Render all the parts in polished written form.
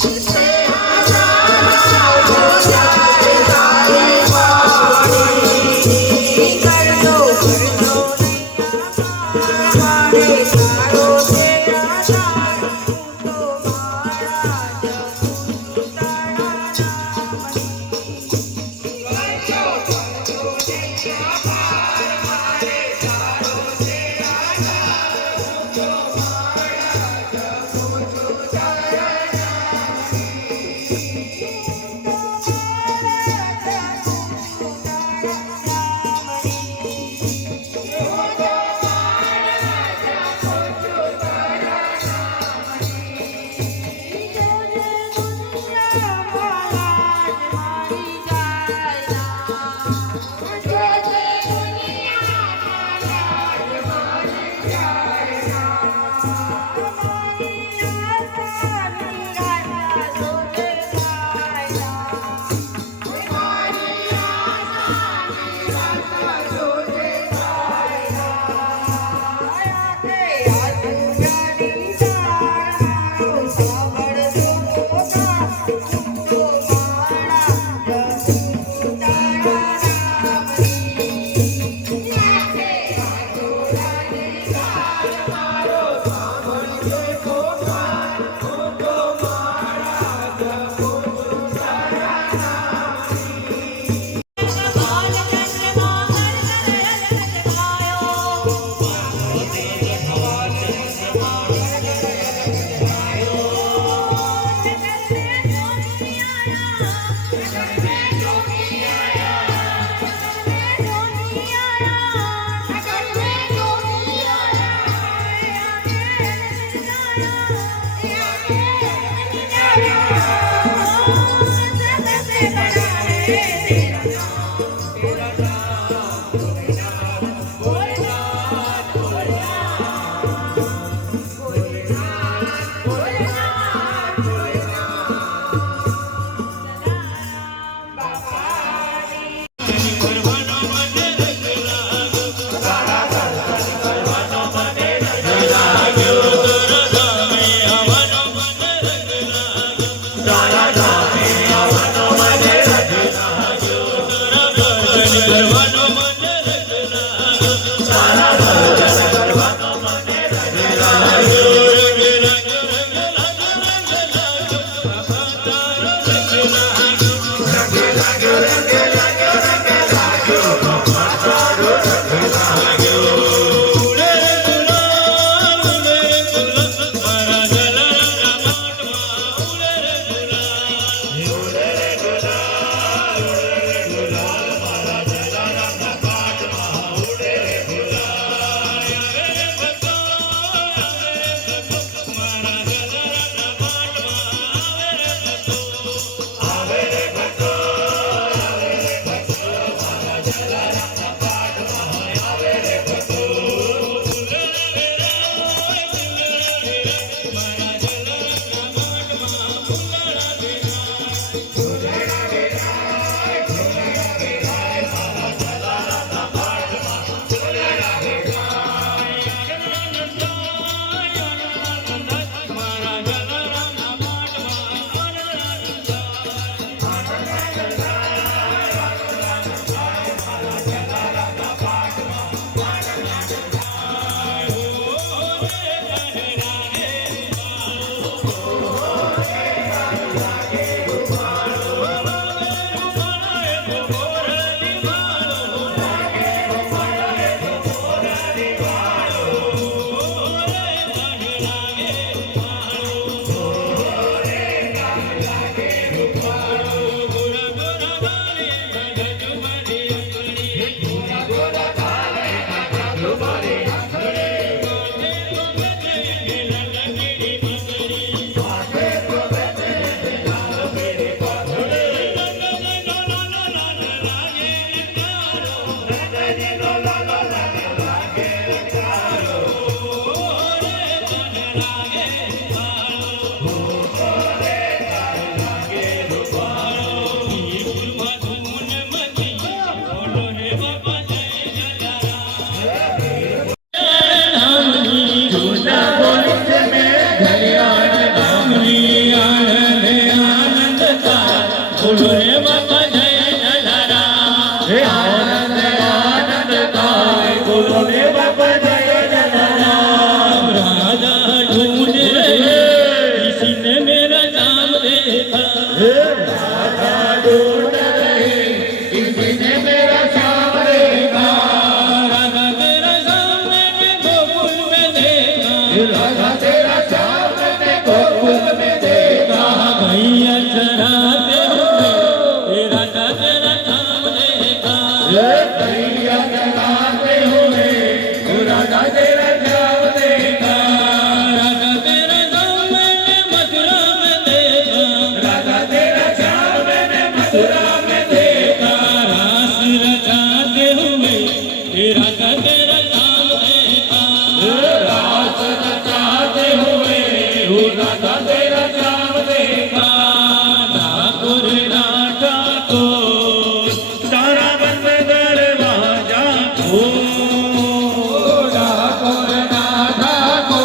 Done. બોલો રે બાપા જય જલારામ હે આનંદ આનંદ થાય બોલો રે બાપા જય જલારામ राजा ढूंढ रहे किसी ने मेरा नाम देखा हे राधा ढूंढ रहे किसी ने मेरा श्याम देखा राधा तेरा सामने के गोकुल में देखा राधा तेरा श्याम मैंने गोकुल में देखा भैया चराते हुए हे राधा तेरा नाम देखा हे भैया चराते हुए राधा तेरा श्याम देखा राधा तेरा नाम मैंने मथुरा में देखा राधा तेरा श्याम मैंने मथुरा में देखा रास रचाते हुए हे राधा तेरा नाम देखा रास रचाते हुए राधा तेरा श्याम देखा ठाकुर राधा को तारा बंद दरवाजा खोल ठाकुर राधा को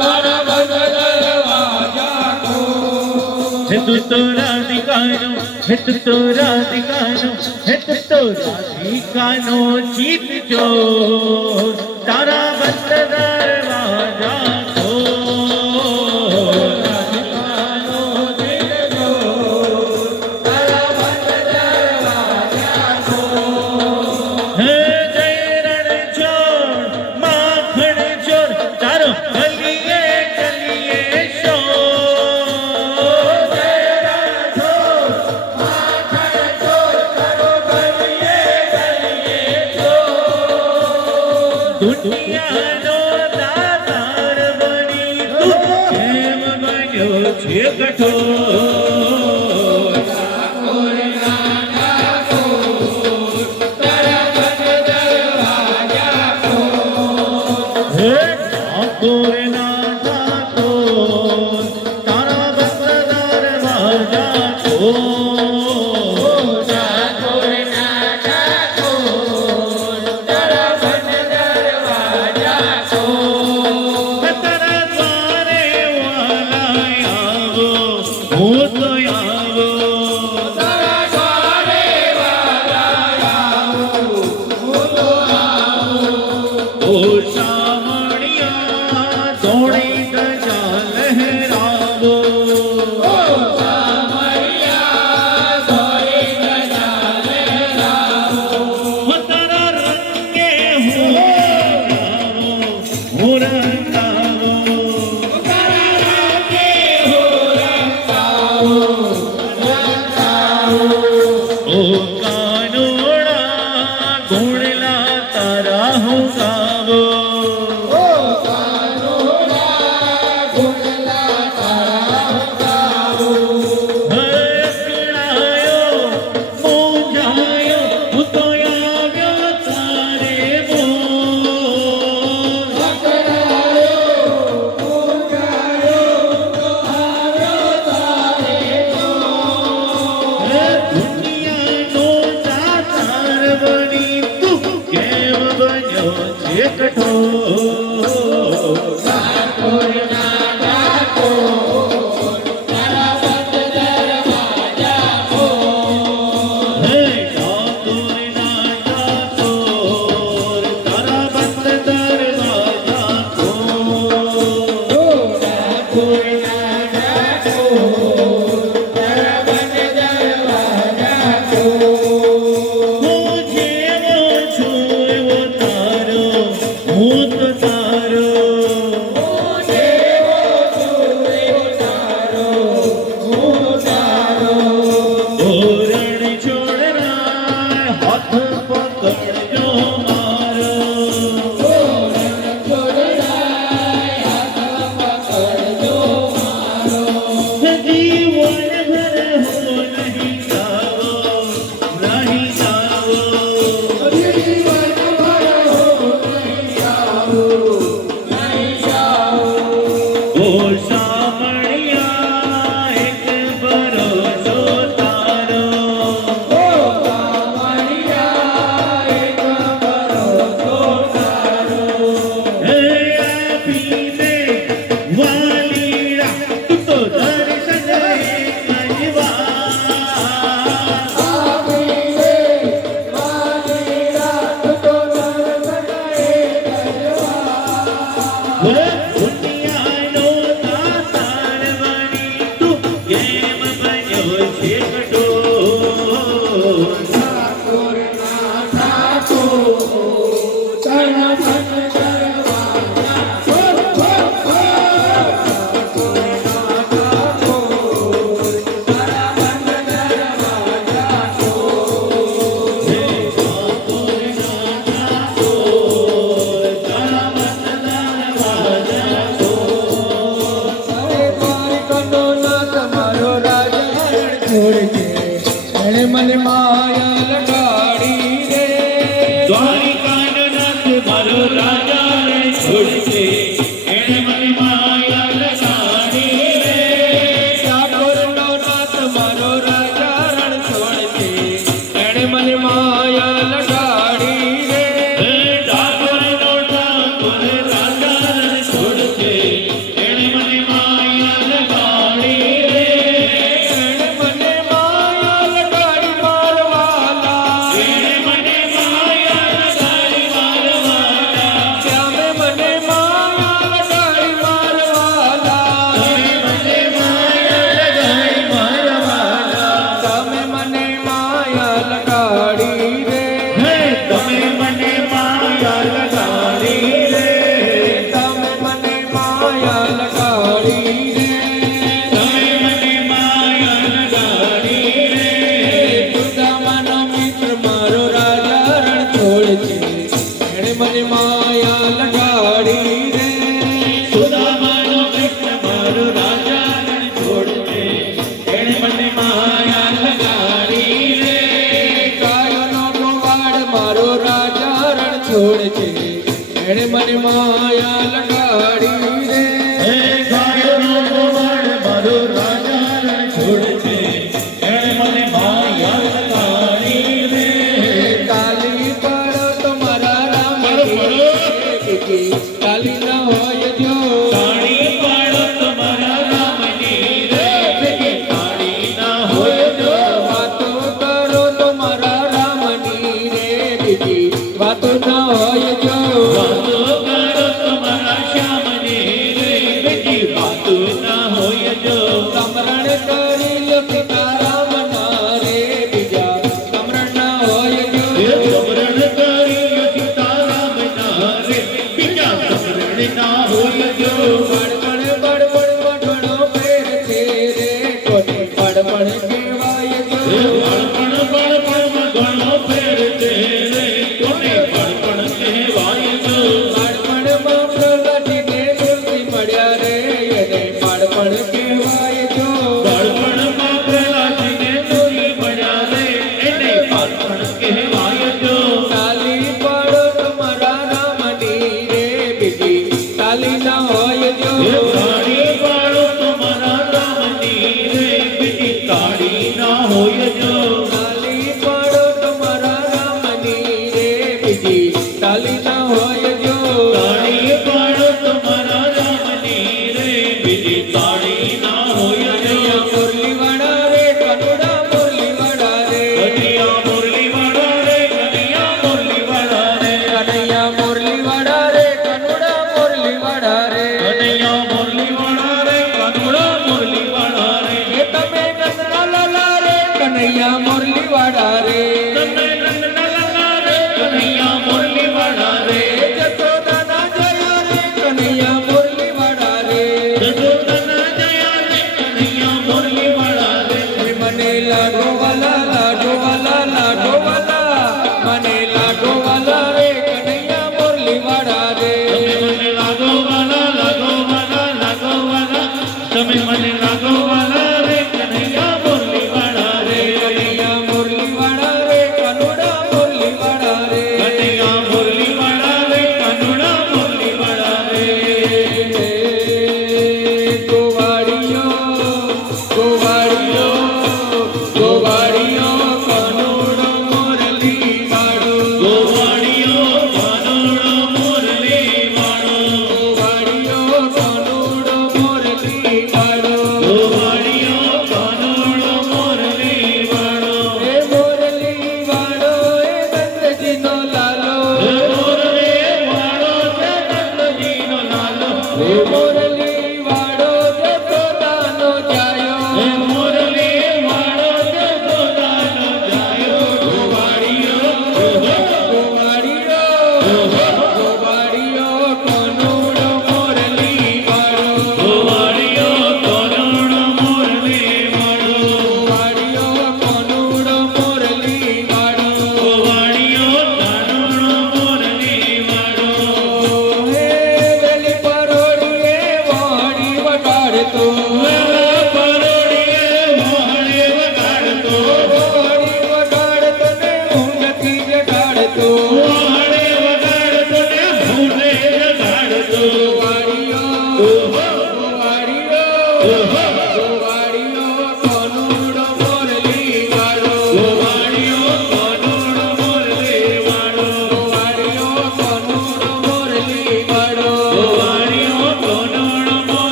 तारा बंद दरवाजा खोल हे तू तो राधिकानो हे तू तो राधिकानो हे तू तो राधिकानो जीत जो तारा बंद दरवाजा खोल राधिकानो जीत जो तारा बंद दरवाजा खोल हे जय रणछोड़ माखण चोर तारो गलिए गलिए शोर जय रणछोड़ माखण चोर तारो गलिए गलिए शोर दुनियानो दातार बनी તું કેમ બન્યો છે કઠોર ઠાકોર રાધા કોર તારા બંધ દરવાજા ખોલ હે ઠાકોર રાધા કોર તારા બંધ દરવાજા ખોલ ઠાકોર રાધા કોર તારા બંધ દરવાજા ખોલ તારા દ્વારે વાલા આવો હું તો આવો તારા દ્વારે વાલા આવો હું તો આવો ઓ સામણિયા ધોળી ધજા લહેરાવો ઓ સામણિયા ધોળી ધજા લહેરાવો હો તારા રંગે હું રંગાવો તારા રંગે હું રંગાવો ઓ કાનોડા ગુણલા તારા હું ગાવો ઓ કાનોડા ગુણલા તારા હું ગાવો હકળાયો મૂંઝાયો હું તો આવ્યો તારે બોલ હકળાયો મૂંઝાયો તો આવ્યો તારે બોલ દુનિયાનો દાતાર બની તું કેમ બન્યો છે કઠોર ઠાકોર રાધા કોર તારા બંધ દરવાજા ખોલ હે ઠાકોર રાધા કોર તારા બંધ દરવાજા ખોલ ઠાકોર રાધા કોર તારા બંધ દરવાજા ખોલ હું જેવો છું એવો તારો હું તો નાથ મારો રાજા રણ છોડ છે એણે મને માયા લગાડી રે દ્વારિકાનો નાથ મારો રાજા રણ છોડ છે એણે મને માયા લગાડી રે ઠાકોરનો નાથ મારો રાજા રણ છોડ છે એણે મને માયા લગાડી રે ઠાકોરનો ઠાકોર રાજા રણ છોડ છે એણે મને માયા લગાડી રે એણે મને માયા લગાડી મારવાલા એણે મને માયા લગાડી મારવાલા શ્યામે મને માયા લગાડી મારવાલા મને માયા લગાડી મારવાલા તમે મને માયા લગાડી રે હે તમે મને માયા લગાડી રે તમે મને માયા લગાડી રે તમે મને માયા લગાડી રે સુદામાનો મિત્ર મારો રાજા રણ છોડ છે એણે મને માયા લગાડી રે સુદામાનો કૃષ્ણ મારો રાજા રણ છોડ છે એણે મને માયા લગાડી રે ગાયોનો ગોવાળ મારો રાજા રણ છોડ છે એણે મને માયા લગાડી રે હે ગાયોનો ગોવાળ મારો રાજા રણ છોડ છે એણે મને માયા લગાડી રે તાલી પાડો તો મારા રામની તાલી ન હોય જો તાળી પાડો તમારા રામની રે તાળી ના હોય જો વાતો કરો તો મારા રામની રે બીજી વાતો ન હોય જો વાતો કરો તમારા શ્યામની રે બીજી વાતો ના હોય જો સમરણ કરી લો સીતારામના રે બીજા સમરણ ન હોય જો એ સમરણ કરી સીતારામ ના રે બીજા સમરણ ના હોય જો બડબડ બડબડ વઢણો ફેર છે રે કોને બડબડ કહેવાય જો બળપણ બળપણમાં ઘણો ફેર છે રે કોને બળપણ કહેવાય જો બાળપણમાં પ્રગટીને તુલસી મળ્યા રે એને બાળપણ કહેવાય જો બળપણમાં પ્રહલાદને ચોરી મળ્યા રે એને બાળપણ કહેવાય જો તાલી પાડો તમારા રામની રે બીજી તાલી ન હોય જો એ તાળી પાડો તમારા રામની રે બીજી તાળી ના હોય જો તાલી પાડો તમારા રામની રે બીજી તાલી ન હોય જો તાળી પાડો તમારા રામની રે બીજી તાળી ના હોય જો મુરલીવાળા રે કનુડા મુરલીવાળા રે કનૈયા મુરલીવાળા રે કનૈયા મુરલીવાળા રે કનૈયા મુરલીવાળા રે કનુડા મુરલીવાળા રે કનૈયા મુરલીવાળા રે કાનુડા મુરલીવાળા રે એ તમે નંદના લાલા રે કનૈયા મુરલીવાળા રે તમે નંદલાલા રે કનૈયા મુરલીવાળા રે જશોદાના જયા રે કનૈયા મુરલીવાળા રે જશોદાના જયા રે કનૈયા મુરલીવાળા રે મને લાડો વાલા મને લાડો વાલા રે કનૈયા મુરલીવાળા રે તમે મને લાગો વાલા તમે મને લાગો વાલા રે કનૈયા મુરલીવાળા રે કનૈયા મુરલીવાળા રે કનુડા મુરલીવાળા રે કનૈયા મુરલીવાળા રે કાનુડા મુરલીવાળા રે ગોવાળીઓ ગોવાળીઓ ગોવાળીઓ કનુડો મુરલીવાળો ગોવાળીઓ કાનુડો મુરલીવાળો ગોવાળીઓ કનુડો મુરલીવાળો ગોવાળીઓ કાનુડો મુરલીવાળો એ મુરલીવાળો એ નંદજીનો લાલો મુરલીવાળો જગતજીનો લાલો એ મુરલીવાળો જશોદાનો જાયો મુરલીવાળો જશોદાનો જાયો ગોવાળીઓ ગોવાળીઓ ગોવાળીઓ કનુડો મુરલીવાળો ગોવાળીઓ કાનુડો મુરલીવાળો ગોવાળીઓ કનુડો મુરલીવાળો ગોવાળીઓ કાનુડો મુરલીવાળો હે વેલી પરોડીએ વાણી વટાડતો વેલા પરોડીએ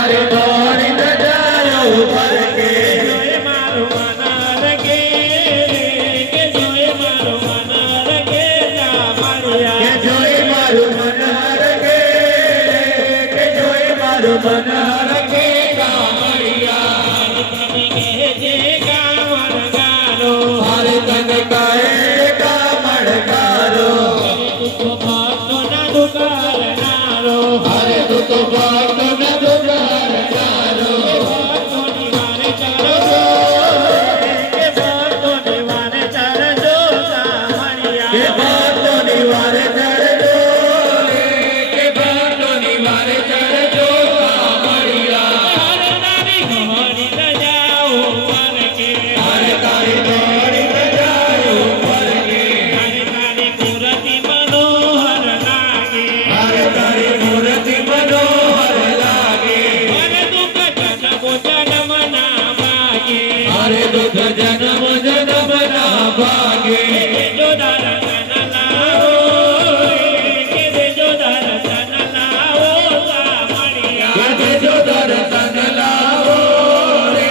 તારી ધોળી ધજાયો ફરકે જોઈ મારું મન રગે કે જોઈ મારું મન રગે કામળિયા કે જોઈ મારું મન હરકે કે જોઈ મારું મન હરકે કામળિયા જે કામળગારો હરે તને કહે કામળગારો ભક્તોના દુકારનારો હરે તું તો ભક્ત ન દુકારનારો ભક્તોની વારે ચાલજો કે ભક્તોની વારે ચાલજો કામળિયા કે ભક્તોની વારે ચડજો કે ભક્તોની વારે ચડજો કામળિયા હરે તારી ઘોડી રજાઓ ફરકે હરે તારી ધોળી ધજાયો ફરકે તારી તારી મૂર્તિ મનોહર લાગે હરે તારી મૂર્તિ મનોહર લાગે હરે દુઃખ જન્મ જન્મ ના ભાગે હરે દુઃખ જન્મ જન્મ ના ભાગે જો દર્શન લાવો કે જો દર્શન લાવો કામળિયા કે દેજો દર્શન લાવો રે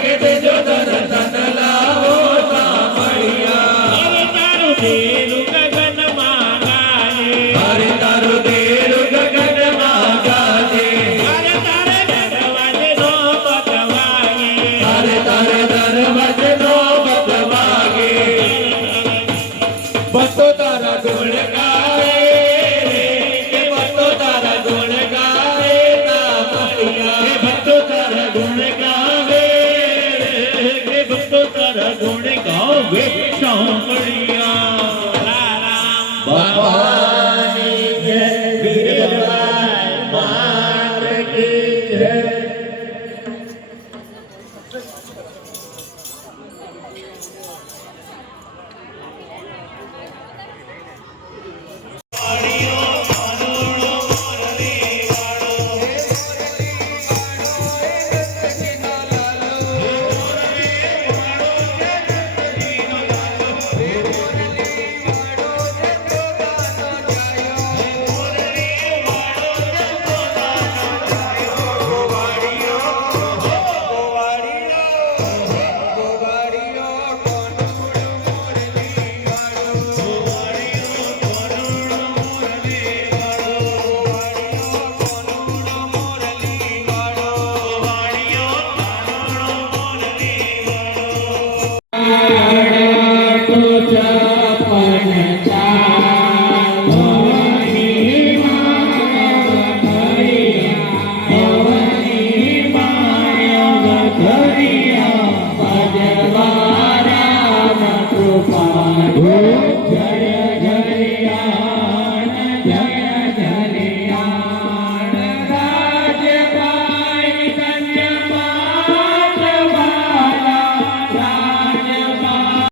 કે દેજો દર્શન લાવો કામળિયા હરે તારું દેરું ગગનમાં ગાજે હરે તારું દેરું ગગનમાં ગાજે હરે તારે દરવાજે નો પતવાગે હરે તારે દરવાજનો બતવાગે ભક્તો તારા ગુણ ગાવે રે કે ભક્તો તારા ગુણ ગાવે કામળિયા કે ભક્તો તારા ગુણ ગાવે રે કે ભક્તો તારા ગુણ ગાવે કામળિયા રામ ભવાની જય વીરબાઈ માત કી જય ભૂ